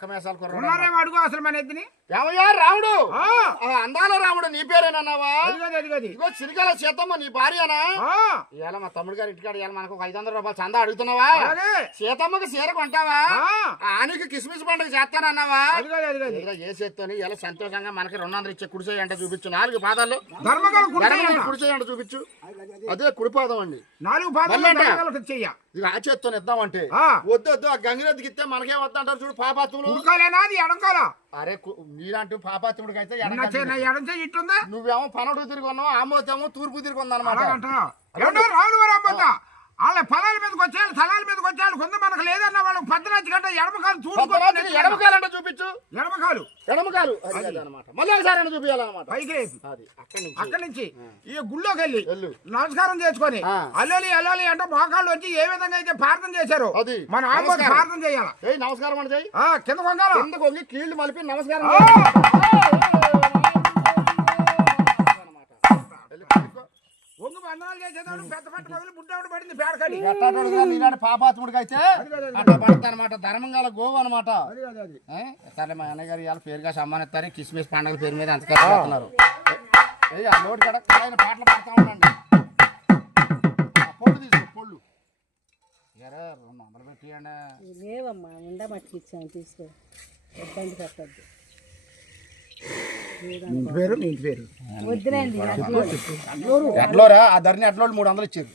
ఒక్క మేసాలు ఉన్నారేమో అడుగు అసలు మన ఎద్దుని. ఏమయ్యా రాముడు, అందాల రాముడు నీ పేరేనన్నావా? అదిగది ఇగో చిరికల సీతమ్మ నీ భార్యనా? ఇవాళ మా తమ్ముడు గారు ఇంటికాడ ఇవాళ మనకు 500 రూపాయలు చందా అడుగుతున్నావా? సీతమ్మకి చీర కొంటావా? ఆనికి కిస్మిస్ పండుగ చేస్తానన్నావా? ఏ చేత్తోని ఇలా సంతోషంగా మనకి 200 ఇచ్చే కుడి చేయంట చూపించు. 4 పాదాలు కుడి చేయంట చూపించు. అదే కుడి పాదం అండి. 4 పాదాలు చెయ్య. ఇక ఆ చేత్తో ఇద్దామంటే వద్దు ఆ గంగిరెద్దుకి ఇస్తే మనకే వద్దంటారు చూడు పాపాత్ములు. అరే నీలాంటి పాపాత్ముడికి అయితే ఇట్లుందా? నువ్వేమో పనడు తిరిగి ఉన్నావు, ఆమోతేమో తూర్పు తిరిగి ఉందన్నమాట. వాళ్ళ పొలాల మీదకి వచ్చేయాలి, స్థలాల మీదకి వచ్చేయాలి. కొంత మనకు లేదన్న వాళ్ళకి 10 గంట ఎడమకాలు చూసుకోవాలి. ఎడమకాలంటే చూపించు. ఎడమకాలు అనమాట. మళ్ళీ ఒకసారి చూపించాలన్నమాట. పైకి లేదు. అక్కడి నుంచి ఈ గుళ్ళోకి వెళ్ళి నమస్కారం చేసుకొని అల్లాలి అంటే మోకాళ్ళు వచ్చి ఏ విధంగా అయితే ప్రార్థన చేశారో మన ఆంబోతు ప్రార్థన చేయాలి. నమస్కారం అంటే కింద కొంగాలి, కిందకు వంగి కీళ్లు మలిపి నమస్కారం. పాపాత్ముడికి అయితే అట్లా పడతా అనమాట. ధర్మంగాల గోవు అనమాట. సరే మా అన్నయ్య గారు ఇవాళ పేరుగా సమ్మానిస్తారు. కిస్మిస్ పండుగ పేరు మీద అంత కడుతున్నారు. ఆ నోటి కడ ఆయన పాటలు పడతా ఉండండి. పొళ్ళు తీసుకో, పొళ్ళు 200 పెట్టియండి. లేవమ్మా ఉండ మట్టుకు ఇచ్చాను, తీసుకో. ఇబ్బంది పెట్టద్దు. ఎట్లోరా ఆ ధరని ఎట్లోళ్ళు 300 ఇచ్చారు.